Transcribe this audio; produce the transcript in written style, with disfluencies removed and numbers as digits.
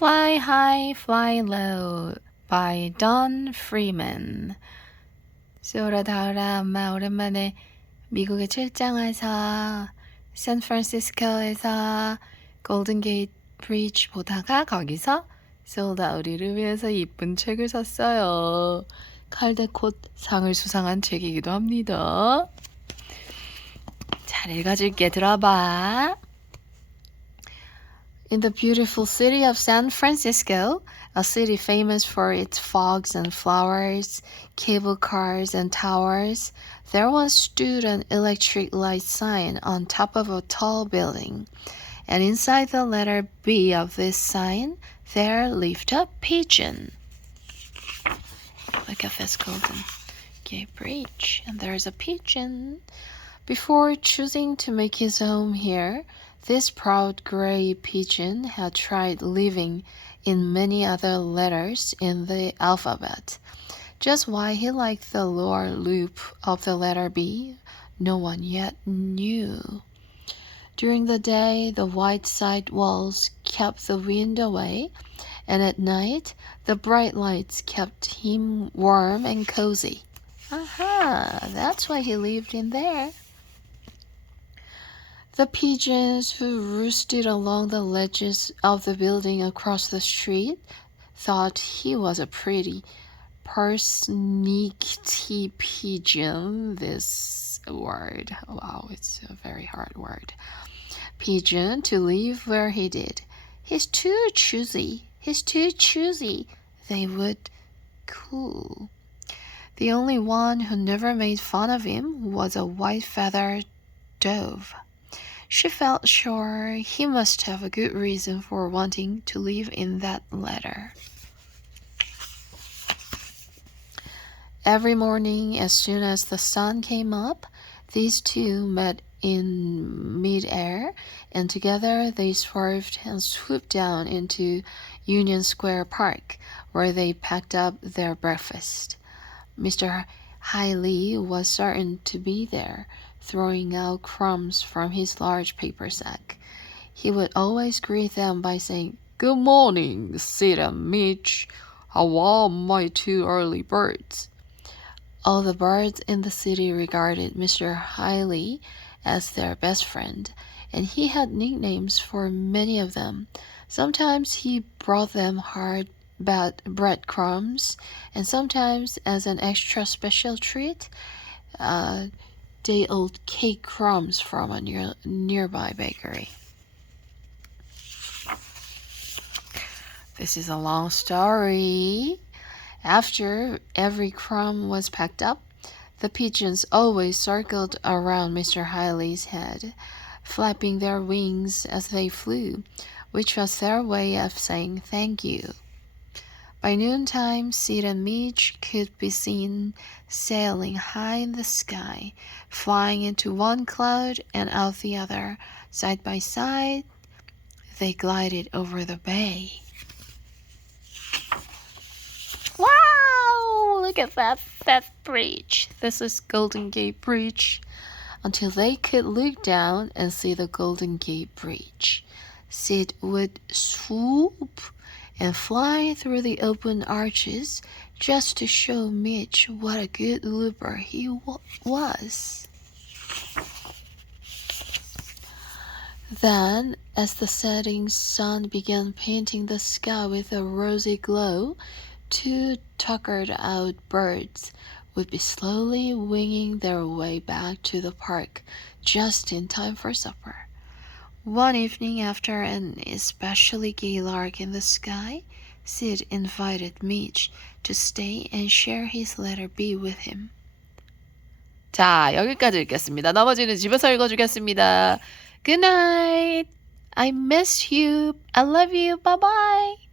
Fly High, Fly Low by Don Freeman. 쏘라다오라 엄마 오랜만에 미국에 출장 와서 샌프란시스코에서 골든 게이트 브리지 보다가 거기서 솔다우리를 위해서 이쁜 책을 샀어요. 칼데콧 상을 수상한 책이기도 합니다. 잘 읽어줄게. 들어봐. In the beautiful city of San Francisco, a city famous for its fogs and flowers, cable cars and towers, there once stood an electric light sign on top of a tall building. And inside the letter B of this sign, there lived a pigeon. Look at this Golden Gate Bridge, and there's a pigeon. Before choosing to make his home here, this proud gray pigeon had tried living in many other letters in the alphabet. Just why he liked the lower loop of the letter B, no one yet knew. During the day, the white side walls kept the wind away, and at night, the bright lights kept him warm and cozy. Aha, that's why he lived in there. The pigeons who roosted along the ledges of the building across the street thought he was a pretty persnickety pigeon. This word, wow, it's a very hard word. Pigeon to live where he did. He's too choosy. He's too choosy. They would coo. The only one who never made fun of him was a white-feathered dove. She felt sure he must have a good reason for wanting to live in that letter. Every morning, as soon as the sun came up, these two met in mid-air, and together they swerved and swooped down into Union Square Park, where they packed up their breakfast. Mr. Hiley was certain to be there, throwing out crumbs from his large paper sack. He would always greet them by saying, "Good morning, Sid and Mitch. How are my two early birds?" All the birds in the city regarded Mr. Hiley as their best friend, and he had nicknames for many of them. Sometimes he brought them hard breadcrumbs, and sometimes, as an extra special treat, day-old cake crumbs from a nearby bakery. This is a long story. After every crumb was packed up, the pigeons always circled around Mr. Hiley's head, flapping their wings as they flew, which was their way of saying thank you. By noontime, Sid and Mitch could be seen sailing high in the sky, flying into one cloud and out the other. Side by side, they glided over the bay. Wow! Look at that bridge. This is Golden Gate Bridge. Until they could look down and see the Golden Gate Bridge, Sid would swoop and fly through the open arches just to show Mitch what a good looper he was. Then, as the setting sun began painting the sky with a rosy glow, two tuckered-out birds would be slowly winging their way back to the park just in time for supper. One evening, after an especially gay lark in the sky, Sid invited Mitch to stay and share his letter B with him. 자, 여기까지 읽겠습니다. 나머지는 집에서 읽어주겠습니다. Good night. I miss you. I love you. Bye-bye.